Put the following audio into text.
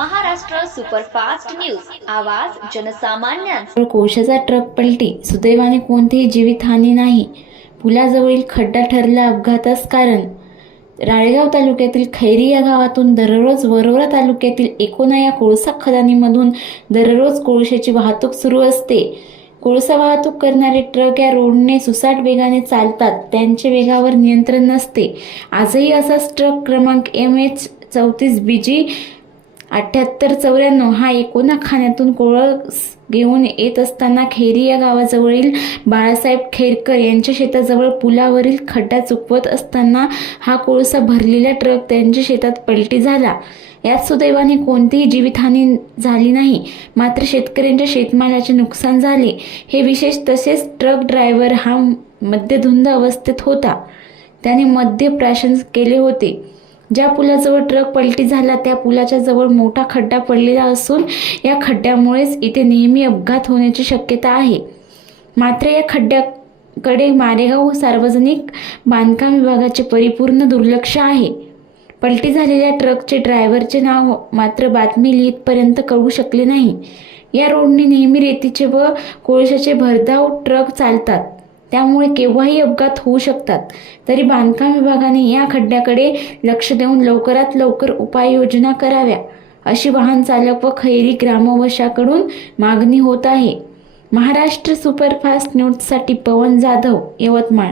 Maharashtra superfast news. आवाज जनसामान्यांचा कोशाचा कोळशाचा truck पलटी सुदैवाने कोणतीही जीवितहानी नाही. पुलाजवळील खड्डा ठरला अपघातास कारण. राळेगाव तालुक्यातील खैरी या गावातून दररोज वरोरा तालुक्यातील एकोणा या कोळसा खदानीमधून दररोज कोळशाची वाहतूक सुरू असते. कोळसा वाहतूक करणारे ट्रक या रोडने सुसाट वेगाने चालतात. त्यांचे वेगावर नियंत्रण नसते. आजही असाच ट्रक क्रमांक एम एच चौतीस बी जी अठ्ठ्याहत्तर चौऱ्याण्णव हा एकोणा खाण्यातून कोळस घेऊन येत असताना खेरी या गावाजवळील बाळासाहेब खेरकर यांच्या शेताजवळ पुलावरील खड्डा चुकवत असताना हा कोळसा भरलेला ट्रक त्यांच्या शेतात पलटी झाला. यात सुदैवाने कोणतीही जीवितहानी झाली नाही मात्र शेतकऱ्यांच्या शेतमालाचे नुकसान झाले. हे विशेष तसेच ट्रक ड्रायव्हर हा मद्यधुंद अवस्थेत होता. त्याने मद्य प्राशन केले होते. ज्या पुलाजवळ ट्रक पलटी झाला त्या पुलाच्या जवळ मोठा खड्डा पडलेला असून या खड्ड्यामुळेच इथे नेहमी अपघात होण्याची शक्यता आहे. मात्र या खड्ड्याकडे मारेगाव सार्वजनिक बांधकाम विभागाचे परिपूर्ण दुर्लक्ष आहे. पलटी झालेल्या ट्रकचे ड्रायव्हरचे नाव मात्र बातमी लिहितपर्यंत कळू शकले नाही. या रोडने नेहमी रेतीचे व कोळशाचे भरधाव ट्रक चालतात. त्यामुळे केव्हाही अपघात होऊ शकतात. तरी बांधकाम विभागाने या खड्ड्याकडे लक्ष देऊन लवकरात लवकर उपाययोजना कराव्या अशी वाहन चालक व खैरी ग्रामवशाकडून मागणी होत आहे. महाराष्ट्र सुपरफास्ट न्यूजसाठी पवन जाधव यवतमाळ.